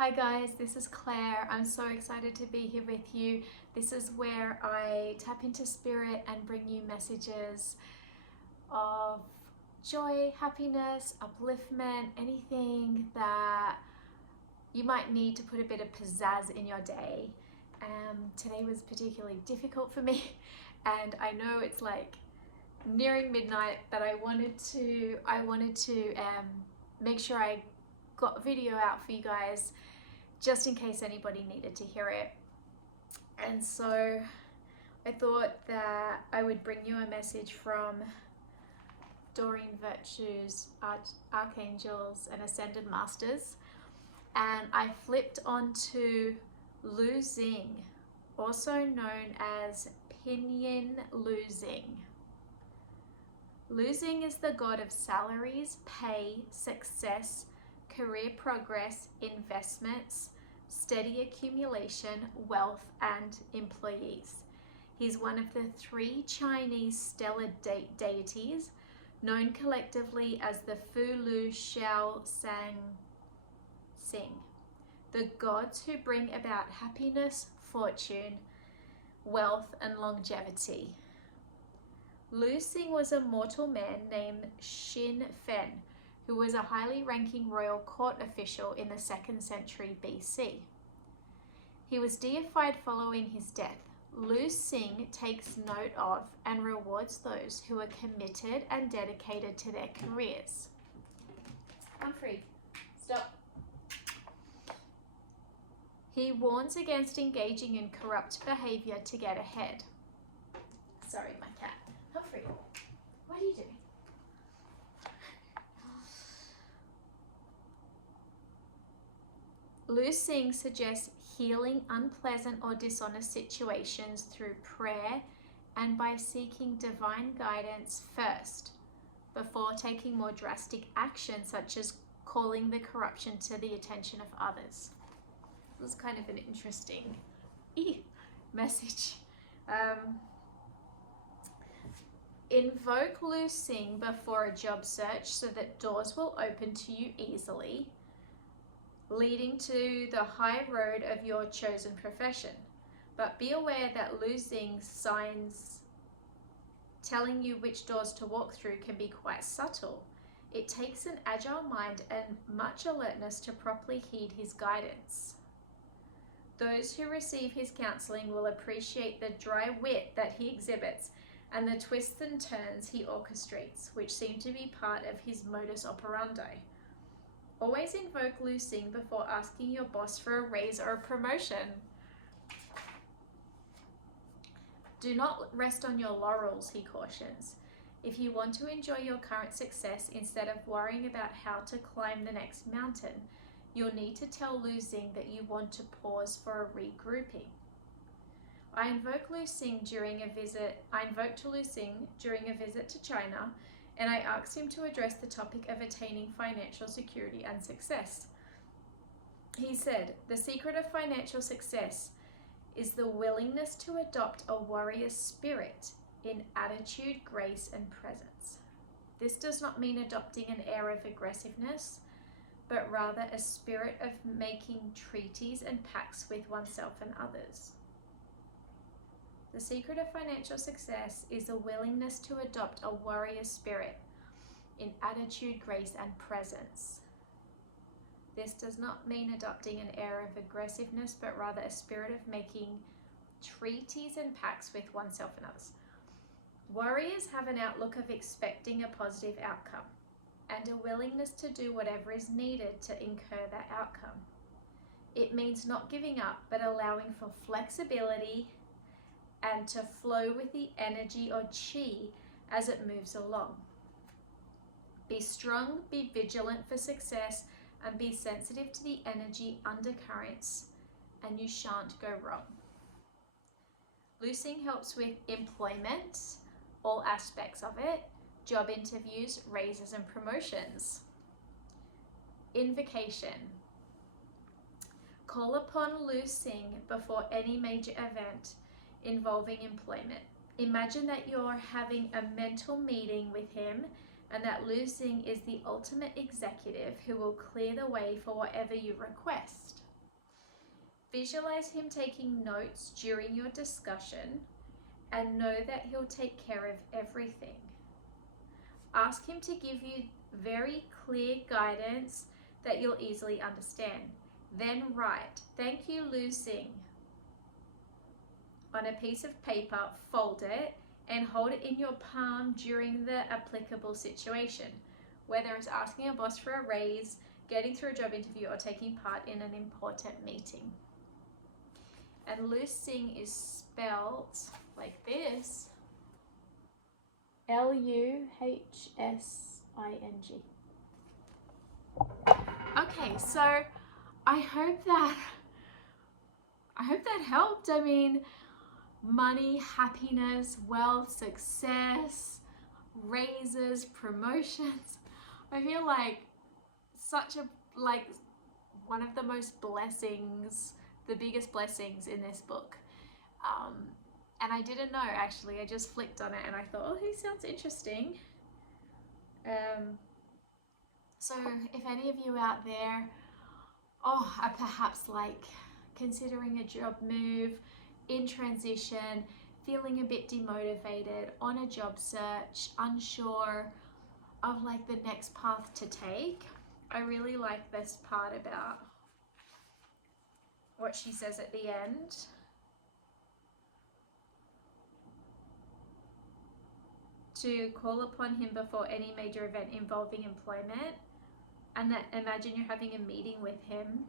Hi guys, this is Claire. I'm so excited to be here with you. This is where I tap into spirit and bring you messages of joy, happiness, upliftment, anything that you might need to put a bit of pizzazz in your day. Today was particularly difficult for me and I know it's like nearing midnight, but I wanted to make sure I got video out for you guys just in case anybody needed to hear it. And so I thought that I would bring you a message from Doreen Virtue's Archangels and Ascended Masters, and I flipped onto Lu-Hsing, also known as Pinyin Lu-Hsing. Lu-Hsing is the god of salaries, pay, success, career progress, investments, steady accumulation, wealth, and employees. He's one of the three Chinese stellar deities known collectively as the Lu-Hsing, the gods who bring about happiness, fortune, wealth, and longevity. Lu-Hsing was a mortal man named Xin Fen, who was a highly ranking royal court official in the 2nd century BC. He was deified following his death. Lu-Hsing takes note of and rewards those who are committed and dedicated to their careers. Humphrey, stop. He warns against engaging in corrupt behavior to get ahead. Sorry, my cat. Humphrey, what are you doing? Lu-Hsing suggests healing unpleasant or dishonest situations through prayer and by seeking divine guidance first, before taking more drastic action such as calling the corruption to the attention of others. This is kind of an interesting message. Invoke Lu-Hsing before a job search so that doors will open to you easily, leading to the high road of your chosen profession. But be aware that Lu-Hsing's signs telling you which doors to walk through can be quite subtle. It takes an agile mind and much alertness to properly heed his guidance. Those who receive his counseling will appreciate the dry wit that he exhibits and the twists and turns he orchestrates, which seem to be part of his modus operandi. Always invoke Lu-Hsing before asking your boss for a raise or a promotion. Do not rest on your laurels, he cautions. If you want to enjoy your current success instead of worrying about how to climb the next mountain, you'll need to tell Lu-Hsing that you want to pause for a regrouping. I invoked to Lu-Hsing during a visit to China, and I asked him to address the topic of attaining financial security and success. He said, "The secret of financial success is the willingness to adopt a warrior spirit in attitude, grace, and presence. This does not mean adopting an air of aggressiveness, but rather a spirit of making treaties and pacts with oneself and others. The secret of financial success is a willingness to adopt a warrior spirit in attitude, grace, and presence. This does not mean adopting an air of aggressiveness, but rather a spirit of making treaties and pacts with oneself and others. Warriors have an outlook of expecting a positive outcome and a willingness to do whatever is needed to incur that outcome. It means not giving up, but allowing for flexibility and to flow with the energy or chi as it moves along. Be strong, be vigilant for success, and be sensitive to the energy undercurrents, and you shan't go wrong." Lu-Hsing helps with employment, all aspects of it, job interviews, raises, and promotions. Invocation. Call upon Lu-Hsing before any major event involving employment. Imagine that you're having a mental meeting with him and that Lu-Hsing is the ultimate executive who will clear the way for whatever you request. Visualize him taking notes during your discussion and know that he'll take care of everything. Ask him to give you very clear guidance that you'll easily understand. Then write, "Thank you, Lu-Hsing," on a piece of paper, fold it, and hold it in your palm during the applicable situation, whether it's asking a boss for a raise, getting through a job interview, or taking part in an important meeting. And Lu-Hsing is spelled like this. L-U-H-S-I-N-G. Okay, so I hope that helped. I mean, money, happiness, wealth, success, raises, promotions. I feel like one of the most blessings, the biggest blessings in this book. And I didn't know, actually. I just flicked on it and I thought, oh, he sounds interesting. So if any of you out there are perhaps like considering a job move, in transition, feeling a bit demotivated, on a job search, unsure of like the next path to take, I really like this part about what she says at the end. To call upon him before any major event involving employment, and that imagine you're having a meeting with him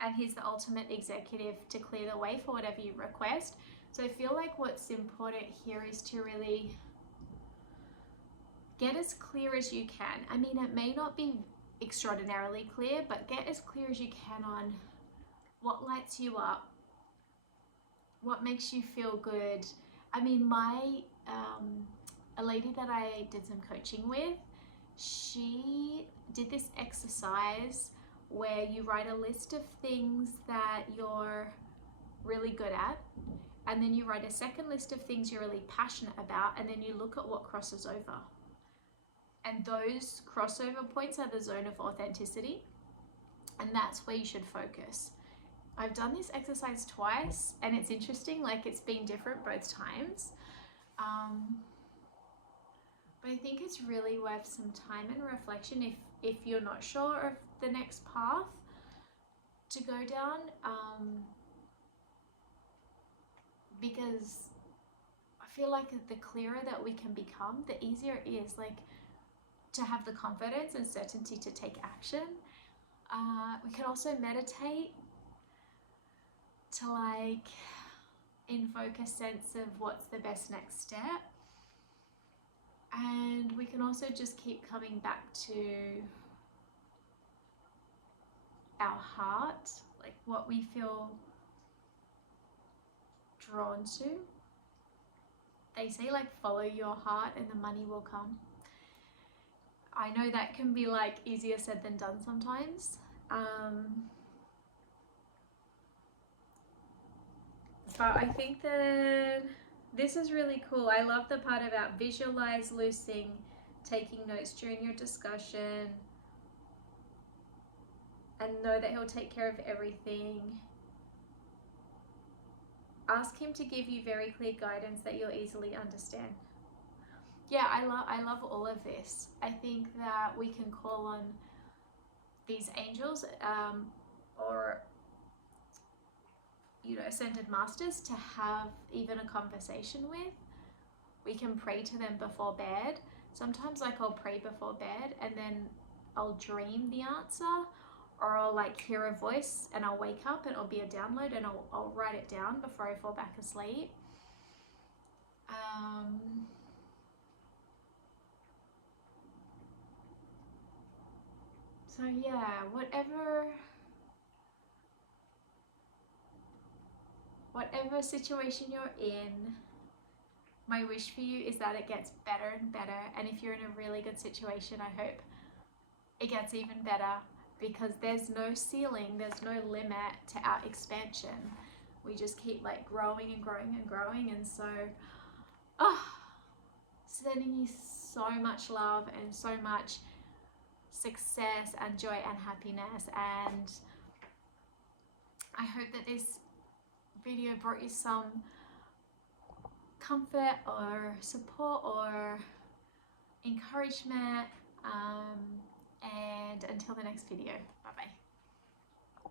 and he's the ultimate executive to clear the way for whatever you request. So I feel like what's important here is to really get as clear as you can. I mean, it may not be extraordinarily clear, but get as clear as you can on what lights you up, what makes you feel good. I mean, a lady that I did some coaching with, she did this exercise where you write a list of things that you're really good at, and then you write a second list of things you're really passionate about, and then you look at what crosses over. And those crossover points are the zone of authenticity, and that's where you should focus. I've done this exercise twice, and it's interesting, like it's been different both times. But I think it's really worth some time and reflection if you're not sure of the next path to go down, because I feel like the clearer that we can become, the easier it is like to have the confidence and certainty to take action. We can also meditate to like invoke a sense of what's the best next step. And we can also just keep coming back to our heart, like what we feel drawn to. They say like follow your heart and the money will come. I know that can be like easier said than done sometimes. But I think that this is really cool. I love the part about visualize Lu-Hsing taking notes during your discussion and know that he'll take care of everything. Ask him to give you very clear guidance that you'll easily understand. Yeah, I love all of this. I think that we can call on these angels or ascended masters to have even a conversation with. We can pray to them before bed. Sometimes like I'll pray before bed and then I'll dream the answer, or I'll like hear a voice and I'll wake up and it'll be a download and I'll write it down before I fall back asleep. So yeah, whatever situation you're in, my wish for you is that it gets better and better. And if you're in a really good situation, I hope it gets even better, because there's no ceiling, there's no limit to our expansion. We just keep like growing and growing and growing. And so, sending you so much love and so much success and joy and happiness. And I hope that this video brought you some comfort or support or encouragement, and until the next video, bye bye.